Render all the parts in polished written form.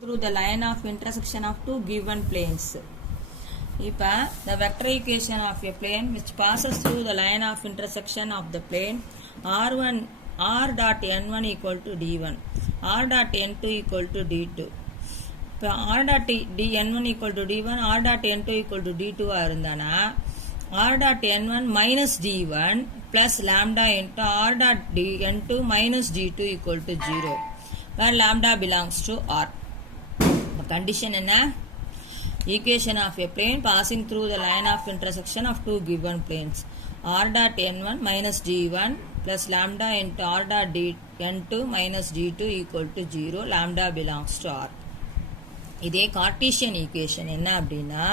through the line of intersection of two given planes. இப்போ the vector equation of a plane which passes through the line of intersection of the plane r1 r dot n1 equal to d1 r dot n2 equal to d2. இப்போ r dot n1 equal to d1 r dot n2 equal to d2 இருந்தானா r dot n1 minus d1 plus lambda into r dot n2 minus d2 equal to 0 where lambda belongs to r. The condition என்ன? Equation of a plane passing through the line of intersection of two given planes r dot n1 minus d1 plus lambda into r dot n2 minus d2 equal to 0 lambda belongs to r. இதே Cartesian equation என்ன அப்படின்னா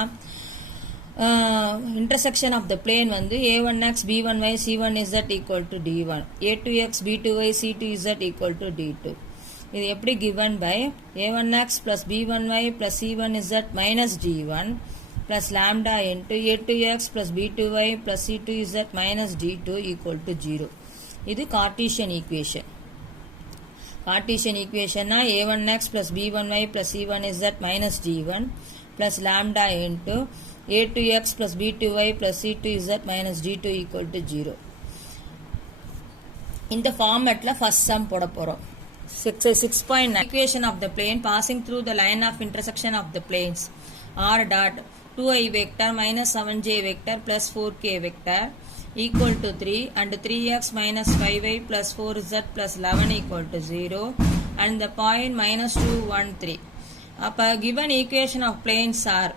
intersection of the plane வந்து a1x b1y c1z equal to d1 a2x b2y c2z equal to d2. இது எப்படி given by a1x plus b1y plus c1z minus d1 plus lambda into a2x plus b2y plus c2z minus d2 equal to 0. இது Cartesian equation. Cartesian ஈக்குவேஷன்னா a1x plus b1y plus c1z minus d1 plus lambda into a2x plus b2y plus c2z minus d2 equal to 0. இந்த ஃபார்மேட்ல first sum போட போறோம். 6.9 equation of the plane passing through the line of intersection of the planes r dot 2i vector minus 7j vector plus 4k vector equal to 3 and 3x minus 5y plus 4z plus 11 equal to 0 and the point minus 2 1 3. அப்ப given equation of planes are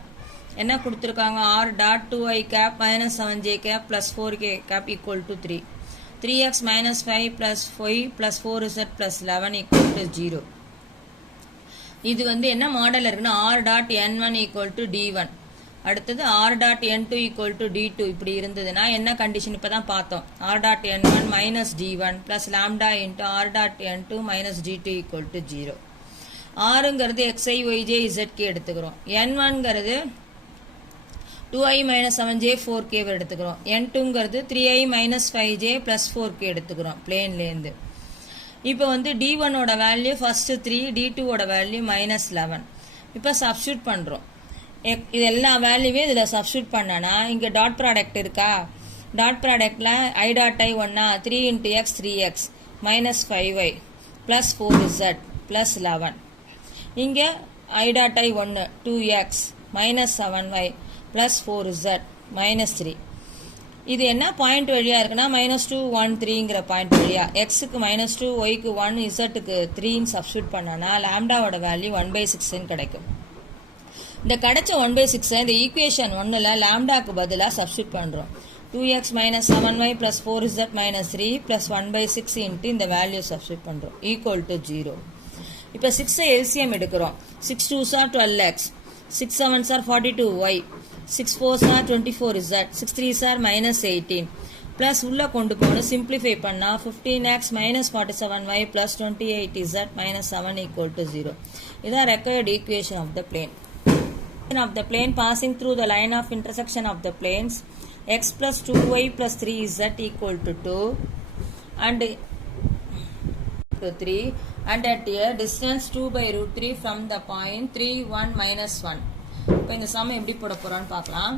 என்ன கொடுத்திருக்காங்க r dot 2i cap minus 7j cap plus 4k cap equal to 3 3x minus 5 plus 5 plus 4z plus 11 equal to 0. இது வந்து என்ன model இருக்குன்னா r dot n1 equal to d1 அடுத்தது r dot n2 equal to d2 இப்படி இருந்ததுன்னா என்ன condition இப்பதான் பார்த்தோம் r dot n1 minus d1 plus lambda into r dot n2 minus d2 equal to 0. rங்கிறது xi yj zk எடுத்துக்கிறோம் n1ங்கிறது 2i minus 7j 4k எடுத்துக்கிறோம் n2ங்கிறது 3i minus 5j plus 4k எடுத்துக்கிறோம் பிளேன்லேருந்து. இப்போ வந்து d1 ஓட வேல்யூ ஃபர்ஸ்ட் 3 d2 ஓட value minus 11. இப்போ substitute பண்ணுறோம். இது எல்லா வேல்யூவே இதில் சப்ஸ்டியூட் பண்ணனா இங்கே டாட் ப்ராடக்ட் இருக்கா டாட் ப்ராடக்டில் i டாட் i ஒன்னா 3 into x 3x minus 5y plus 4z plus 11 இங்கே i டாட் i ஒன்று 2x minus 7y plus 4z minus 3. இது என்ன பாயிண்ட் வழியா இருக்குன்னா minus 2 1 3ங்கிற பாயிண்ட் வழியா xக்கு minus 2 yக்கு 1 zக்கு 3ன்னு சப்ஸ்டியூட் பண்ணனா லாம்டாவோட வேல்யூ 1/6 கிடைக்கும். இந்த கிடைச்ச 1/6 இந்த ஈக்குவேஷன் 1ல லாம்டாக்கு பதிலா சப்ஸ்டியூட் பண்றோம் 2x minus 7y plus 4z minus 3 plus 1/6 into இந்த வேல்யூ சப்ஸ்டியூட் பண்றோம் equal to 0. இப்போ 6 LCM எடுக்கிறோம் 6 2s are 12x 6 7s are 42y 6 4s are 24z 6 3s are minus 18 plus உள்ள கொண்டு போகணும் simplify பண்ணா 15x minus 47y plus 28z minus 7 equal to 0. இதான் required equation of the plane. Of the plane passing through the line of intersection of the planes x plus 2y plus 3z equal to 2 and to 3 and at a distance 2 by root 3 from the point 3 1 minus 1. இப்போ இந்த some எப்படி போட போறான்னு பார்க்கலாம்.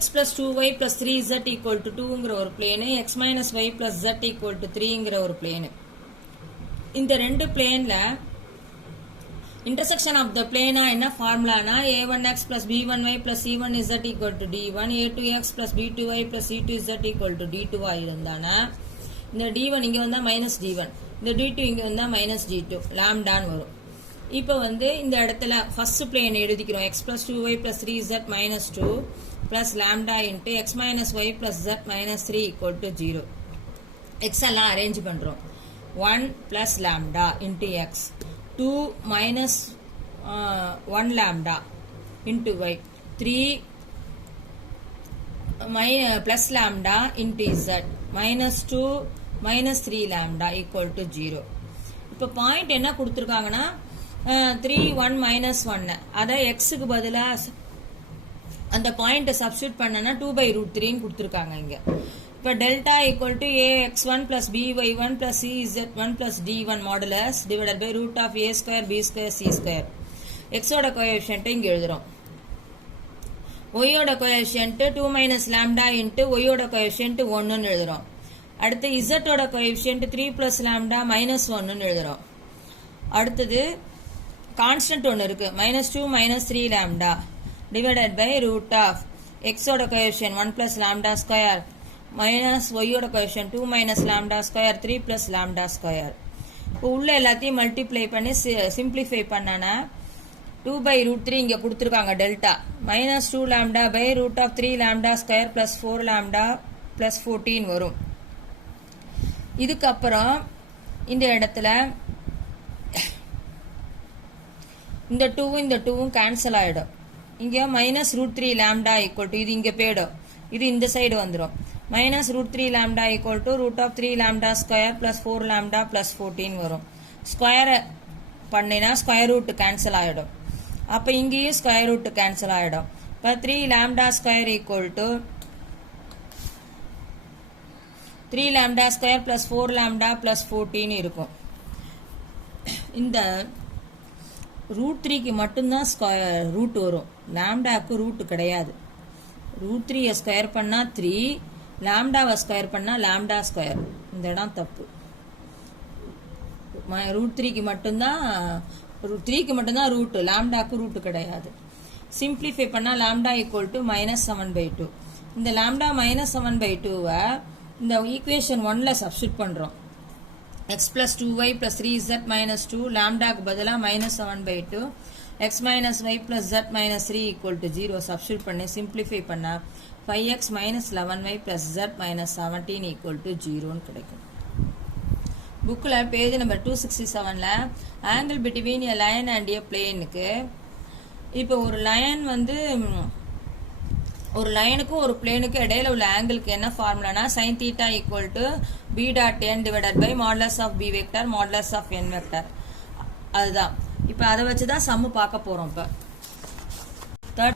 x plus 2y plus 3z equal to 2ங்கிற ஒரு plane x minus y plus z equal to 3ங்கிற ஒரு plane. இந்த ரெண்டு பிளேன்ல intersection of the plane என்ன ஃபார்முலானா a1x plus b1y plus c1z equal to d1 a2x plus b2y plus c2z equal to d2 இருந்தானா இந்த d1 இங்க வந்தா minus d1 இந்த d2 இங்க வந்தா minus d2 லாம்டான்னு வரும். இப்போ வந்து இந்த இடத்துல ஃபர்ஸ்ட் பிளேன் எழுதிக்கிறோம் x plus 2y plus 3z minus 2 plus lambda into x minus y plus z minus 3 equal to 0. x எல்லாம் அரேஞ்ச் பண்றோம் 1 plus lambda into x 2 minus 1 lambda into y 3 plus lambda into z minus 2 minus 3 lambda equal to 0. இப்போ point என்ன கொடுத்துருக்காங்கன்னா 3 1 minus 1 அதை xக்கு பதிலா அந்த பாயிண்ட்டை substitute பண்ணனா 2 by root 3ன்னு கொடுத்துருக்காங்க இங்க. இப்போ delta equal to ax1 plus by1 plus cz1 plus d1 modulus divided by root of a square b square c square. எக்ஸோட கோஎஃபிஷியன்ட் இங்க எழுதுறோம். ஒய்யோட கோஎஃபிஷியன்ட் 2 மைனஸ் லாம்டா இன்ட்டு ஒய்யோட கோஎஃபிஷியன்ட் 1ன்னு எழுதுறோம். அடுத்து இசட்டோட கோஎஃபிஷியன்ட் 3 பிளஸ் லாம்டா மைனஸ் 1ன்னு எழுதுறோம். அடுத்தது கான்ஸ்டன்ட் ஒன்று இருக்கு, -2 minus 3 lambda divided by root of எக்ஸோட coefficient 1 plus lambda square minus ஒய்யோட coefficient 2 minus lambda square 3 plus lambda square. இப்போ உள்ள எல்லாத்தையும் மல்டிப்ளை பண்ணி சிம்பிளிஃபை பண்ணனா 2 பை ரூட் 3 இங்கே கொடுத்துருக்காங்க delta -2 lambda by root of 3 lambda square plus 4 lambda plus 14 வரும். இதுக்கப்புறம் இந்த இடத்துல இந்த 2வும் கேன்சல் ஆகிடும். இங்கே -√3 லாம்டா ஈக்குவல் டு இது இங்கே போயிடும், இது இந்த சைடு வந்துடும். -√3 lambda equal to root of 3 lambda square plus 4 lambda plus 14 வரும். ஸ்கொயரை பண்ணினா ஸ்கொயர் ரூட் கேன்சல் ஆகிடும். அப்போ இங்கேயும் ஸ்கொயர் ரூட் கேன்சல் ஆகிடும். இப்போ 3 lambda square equal to 3 lambda square plus 4 lambda plus 14 இருக்கும். இந்த √3க்கு மட்டும்தான் ரூட் வரும், லாம்டாவுக்கு ரூட் கிடையாது. √3 ஸ்கொயர் பண்ணால் 3, லாம்டாவை ஸ்கொயர் பண்ணால் லாம்டா ஸ்கொயர். இந்த இடம் தப்பு. √3க்கு மட்டும்தான் ரூட், லாம்டாவுக்கு ரூட் கிடையாது. சிம்பிளிஃபை பண்ணால் லாம்டா ஈக்குவல் டு -7/2. இந்த லாம்டா -7/2வை இந்த ஈக்குவேஷன் 1ல சப்ஸ்டியூட் பண்ணுறோம். x plus 2y plus 3z minus 2 லாம்டாக்கு பதிலாக -7/2 x minus y plus z minus 3 equal to 0 substitute பண்ணி சிம்பிளிஃபை பண்ணால் 5x minus 11y plus z minus 17 equal to 0ன்னு கிடைக்கும். புக்கில் பேஜ் நம்பர் 267ல angle between a line and a பிளேனுக்கு இப்போ ஒரு லைன் வந்து ஒரு லைனுக்கும் ஒரு பிளேனுக்கு இடையில உள்ள ஆங்கிளுக்கு என்ன ஃபார்முலானா sin θ equal to b dot n divided by modulus of b vector modulus of n vector. அதுதான் இப்போ அதை வச்சு தான் சம்மு பார்க்க போகிறோம். இப்போ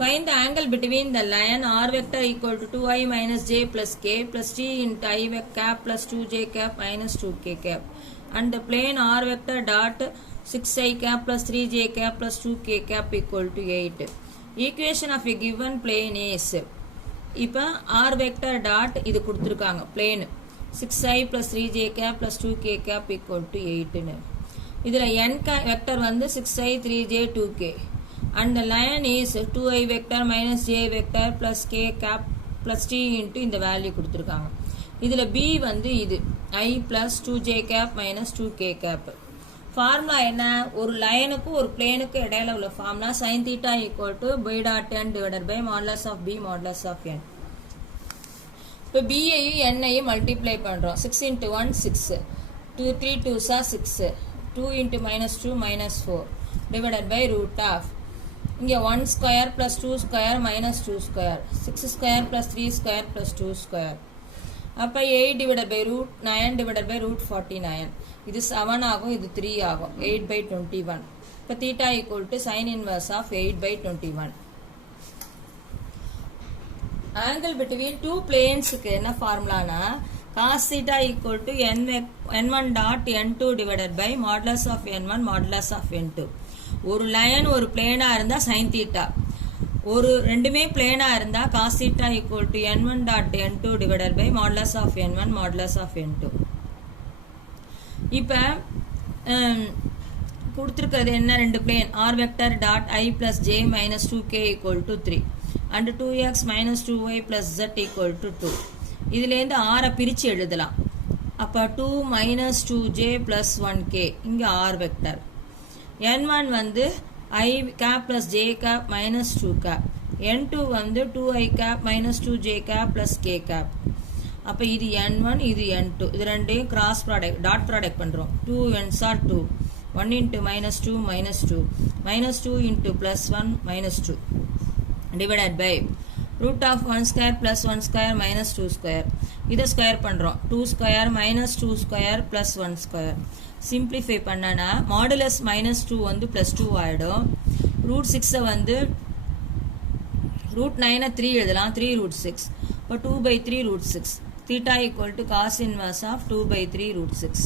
find the angle between the line r vector equal to 2i minus j plus k plus t into I cap plus 2j cap minus 2k cap and the plane r vector dot 6i cap plus 3j cap plus 2k cap equal to 8. Equation of a given plane is இப்போ r vector dot இது கொடுத்துருக்காங்க plane 6i plus 3j cap plus 2k cap equal to 8ன்னு. இதில் n vector வந்து 6i 3j 2k and the line is 2i vector minus j vector plus k cap plus t into இந்த value கொடுத்துருக்காங்க. இதில் b வந்து இது i plus 2j cap minus 2k cap. Formula என்ன, ஒரு லைனுக்கும் ஒரு பிளேனுக்கு இடையில உள்ள formula sin θ equal to b dot n divided by modulus of b modulus of n. இப்போ b ஐயும் n ஐயும் மல்டிப்ளை பண்ணுறோம். 6 into 1 6, 2 3 2s 6, 2 into -2 -4 divided by root of இங்கே 1 square plus 2 square -2 square 6 square plus 3 square plus 2 square. அப்போ 8 divided by root 9 divided by root 49. இது 7 ஆகும், இது 3 ஆகும். 8/21. இப்போ θ equal to sin inverse of 8/21. angle between two planesக்கு என்ன ஃபார்முலானா cos θ equal to n1 dot n2 divided by modulus of n1 modulus of n2. ஒரு line ஒரு பிளேனா இருந்தா sin θ, ஒரு ரெண்டுமே பிளேனா இருந்தா cos θ equal to n1 dot n2 divided by modulus of n1 modulus of n2. இப்போ கொடுத்துருக்கிறது என்ன, ரெண்டு plane r vector dot i plus j minus 2k equal to 3 and 2x minus 2y plus z equal to 2. இதுலேருந்து r பிரித்து எழுதலாம். அப்போ 2 minus 2j plus 1k இங்கே r vector. n1 வந்து i cap plus j cap minus 2 cap. n2 வந்து 2i cap minus 2j cap plus k cap. அப்போ இது n1 இது n2, இது ரெண்டையும் கிராஸ் ப்ராடக்ட் டாட் ப்ராடக்ட் பண்ணுறோம். 2 n's are 2, 1 into -2 -2 into +1 -2 divided by root of 1 square plus 1 square minus 2 square. இதை square பண்ணுறோம். 2 square minus 2 square plus 1 square. Simplify பண்ணனா modulus -2 வந்து +2 ஆகிடும். √6 வந்து √9 3 எழுதலாம், 3 √6. இப்போ 2/3 √6. θ equal to cos inverse of 2/3 √6.